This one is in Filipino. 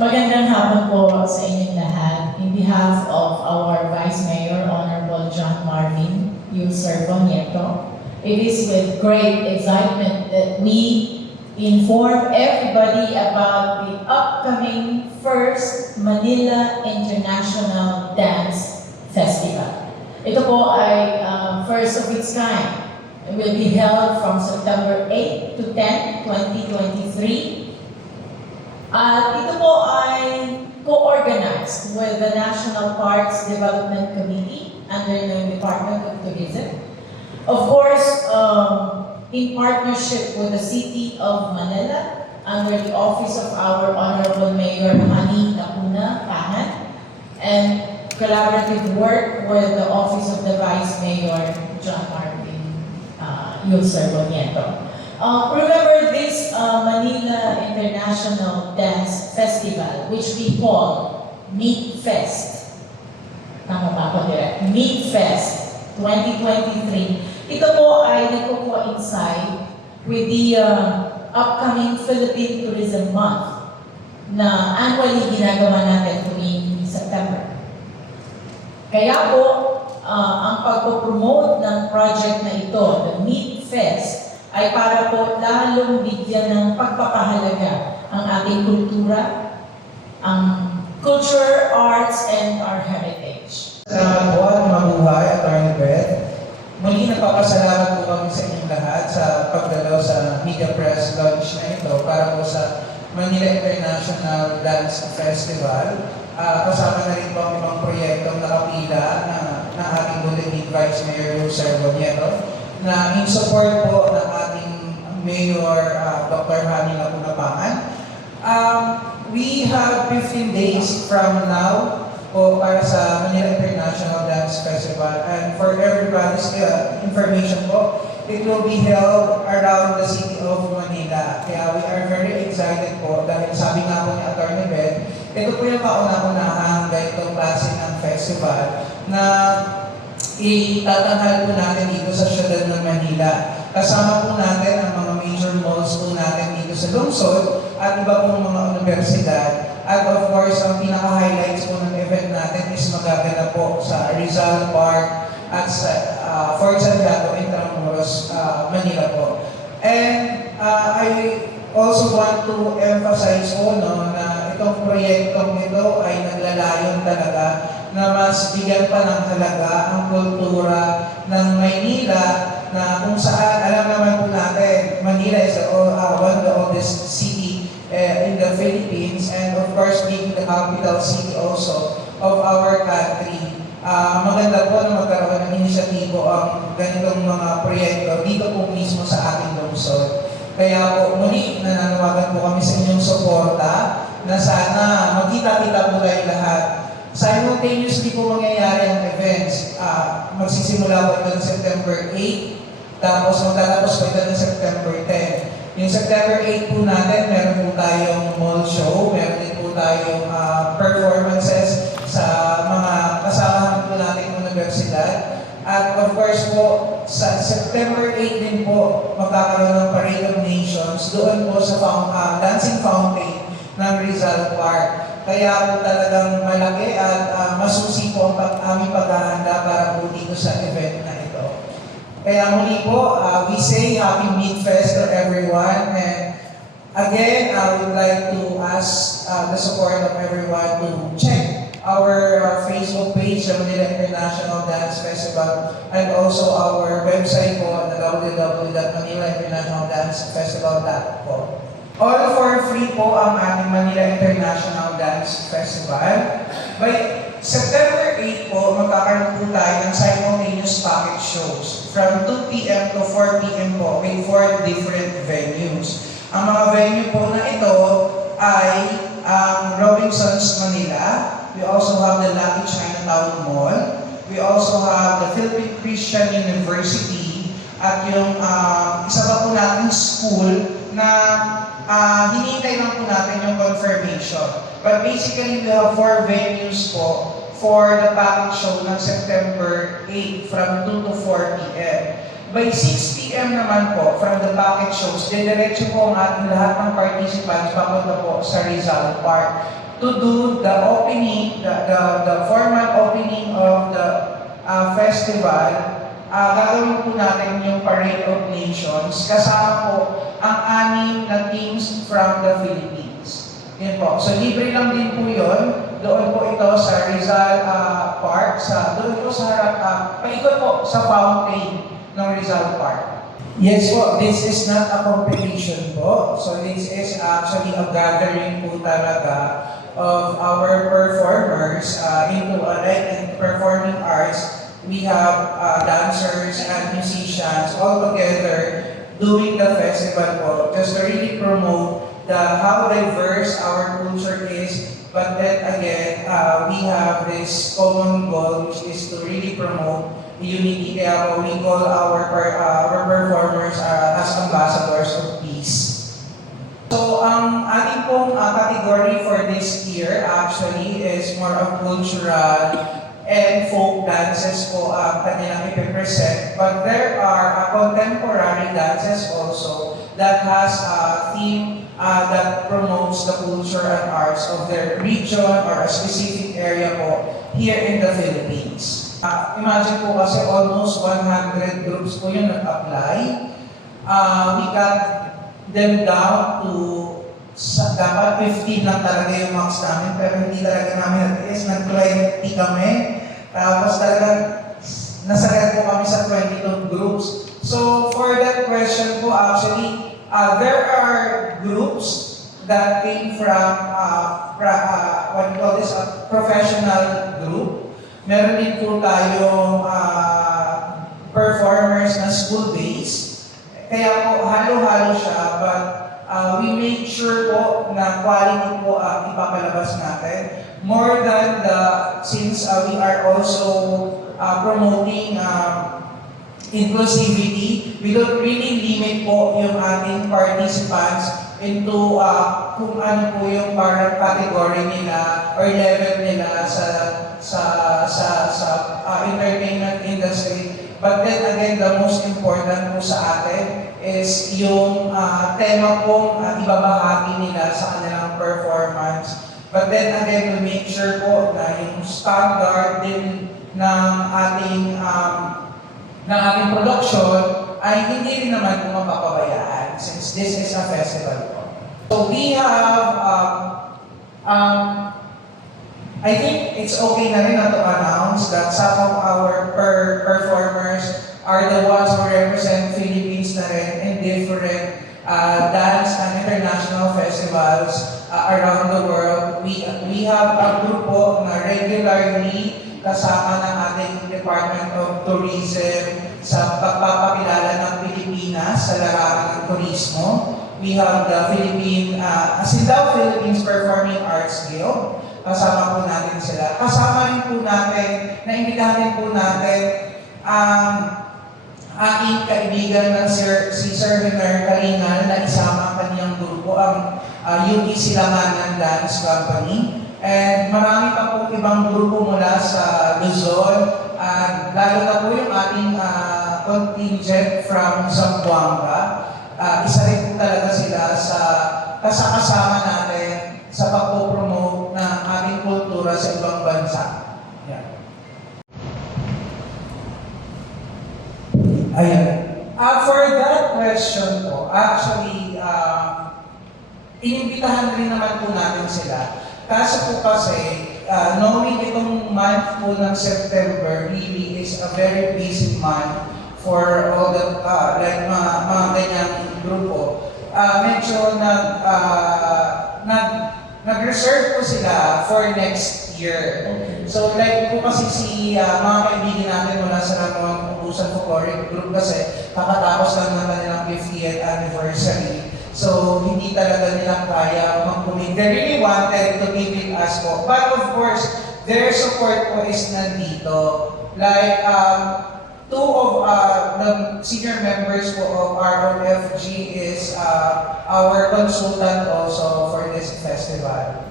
Magandang hapon po sa inyong lahat. In behalf of our Vice Mayor, Honorable John Marvin Yulser Nieto, it is with great excitement that we inform everybody about the upcoming first Manila International Dance Festival. Ito po ay first of its kind. It will be held from September 8 to 10, 2023. At ito po ay co-organized with the National Parks Development Committee under the Department of Tourism. Of course, in partnership with the City of Manila under the office of our Honorable Mayor Hani Lacuna Pangan, and collaborative work with the office of the Vice Mayor John Marvin Yulser Nieto. Remember this Manila International Dance Festival, which we call Meet Fest. Tama ba po, Direk? Meet Fest 2023. Ito po ay nagko-coincide with the upcoming Philippine Tourism Month na annually ginagawa natin tuwing September. Kaya po, ang pagpo-promote ng project na ito, the Meet Fest, ay para po lalong bigyan ng pagpapahalaga ang ating kultura, ang culture, arts, and our heritage. Salamat po at mabuhay, Atty. Beth. Muli nagpapasalamat po kami sa inyong lahat sa pagdalaw sa media press launch na ito para po sa Manila International Dance Festival. Kasama na rin po ang ibang proyektong nakapila ng ating Bulletin Vice Mayor Yulser Nieto na in support po ng ating Mayor Dr. Hani Lacuna Pangan. We have 15 days from now po para sa Manila International Dance Festival, and for everybody's information po, it will be held around the city of Manila. Kaya we are very excited po dahil sabi nga po ni Atty. Beth, ito po yung kauna-unahang ganitong klase ng festival na itatanghal po natin dito sa siyudad ng Manila. Kasama po natin ang mga major malls po natin dito sa lungsod at iba pong mga universidad. At of course, ang pinaka-highlights po ng event natin is magaganap po sa Rizal Park at sa Fort Santiago, Intramuros, Manila po. And I also want to emphasize po na itong proyektong ito ay naglalayon talaga na mas bigyan pa ng halaga ang kultura ng Maynila na kung saan, alam naman po natin, Manila is one of the oldest city in the Philippines, and of course being the capital city also of our country. Maganda po na magkaroon ng inisyatibo ang ganitong mga proyekto dito po mismo sa ating lungsod. Kaya po muli nananawagan po kami sa inyong suporta na sana magkita-kita po tayo lahat. Simultaneously po mangyayari ang events. Magsisimula po ito ng September 8, tapos magtatapos po ito ng September 10. Yung September 8 po natin, meron po tayong mall show, meron din po tayong performances sa mga kasamahan po nating universidad. At of course po, sa September 8 din po, magkakaroon ng Parade of Nations doon po sa Dancing Fountain ng Rizal Park. Kaya po talagang malaki at masusi po ang aming paghahanda para po dito sa event na ito. Kaya muli po, we say Happy Meet Fest to everyone. And again, I would like to ask the support of everyone to check our Facebook page, the Manila International Dance Festival, and also our website po at www.manilainternationaldancefestival.com. All for free po ang ating Manila International Dance Festival. By September 8 po, magkakaroon po tayo ng simultaneous package shows from 2 p.m. to 4 p.m. po with 4 different venues. Ang mga venue po na ito ay ang Robinsons Manila. We also have the Lucky Chinatown Mall. We also have the Philippine Christian University at yung isa pa po natin school na hinihintay lang po natin yung confirmation. But basically, we have 4 venues po for the package show ng September 8 from 2 to 4 p.m. By 6 p.m. naman po, from the package shows, didiretso po ang ating lahat ng participants papunta po sa Rizal Park. to do the opening, the formal opening of the festival. Gagawin po natin yung Parade of Nations. Kasama po ang 6 na teams from the Philippines. Yun po. So libre lang din po yun. Doon po ito sa Rizal Park. Doon po sa harap, paikot po sa fountain ng Rizal Park. Yes po, this is not a competition po. So this is actually a gathering po talaga of our performers into like performing arts. We have dancers and musicians all together doing the festival po, just to really promote how diverse our culture is. But then again, we have this common goal, which is to really promote unity. Kaya po, we call our performers as ambassadors of peace. So, ang ating pong category for this year actually is more of cultural and folk dances po ang kanilang ipipresent. But there are contemporary dances also that has a theme that promotes the culture and arts of their region or a specific area po here in the Philippines. Imagine po kasi almost 100 groups po yung nag-apply. We got them down to dapat 15 lang talaga yung max namin, pero hindi talaga namin nag-is, nag-20 kami. Tapos talagang nasagad po kami sa 22 groups. So for that question po, actually, there are groups that came from what we call this, a professional group. Meron din po tayong performers na school-based. Kaya po halo-halo siya, but we make sure po na quality po ang ipapalabas natin. More than since we are also promoting inclusivity, we don't really limit po yung ating participants into kung ano po yung parang category nila or level nila sa entertainment industry. But then again, the most important po sa atin is yung tema pong ibabahagi nila sa kanilang performance. But then again, we make sure po na yung standard din ng ating production ay hindi rin naman po mapapabayaan since this is a festival po. So we have, I think it's okay na rin na to announce that some of our performers are the ones who represent Philippines na rin in different dance and international festivals around the world. We have a group po na regularly kasama ng ating Department of Tourism sa pagpapakilala ng Pilipinas sa larangan ng turismo. We have the Philippines Performing Arts Guild. Kasama po natin sila. Kasama rin po natin, naimbitahan rin po natin ang aking kaibigan na si Sir Winner Kalingal na isama ang kanyang grupo, ang UT Silanganan Dance Company. And marami pa po ibang grupo mula sa Luzon, lalo na po yung ating contingent from Zamboanga. Isa rin po talaga sila sa kasama natin sa pagpopromote ng ating kultura sa ibang bansa. Yeah. Ayan. For that question po, actually, inimbitahan rin naman po natin sila. Kaso po kasi, knowing itong month po ng September really is a very busy month for all the, like mga ganyang grupo. Medyo nag-reserve po sila for next year. Okay. So like po kasi mga kaibigan natin mula sa Ramon Ubusan Folkloric Group kasi kakatapos lang ng kanilang 50th anniversary. So hindi talaga nila kaya mag-commit. They really wanted to be with us po. But of course, their support po is nandito. Like, two of the senior members po of ROFG is our consultant also for this festival.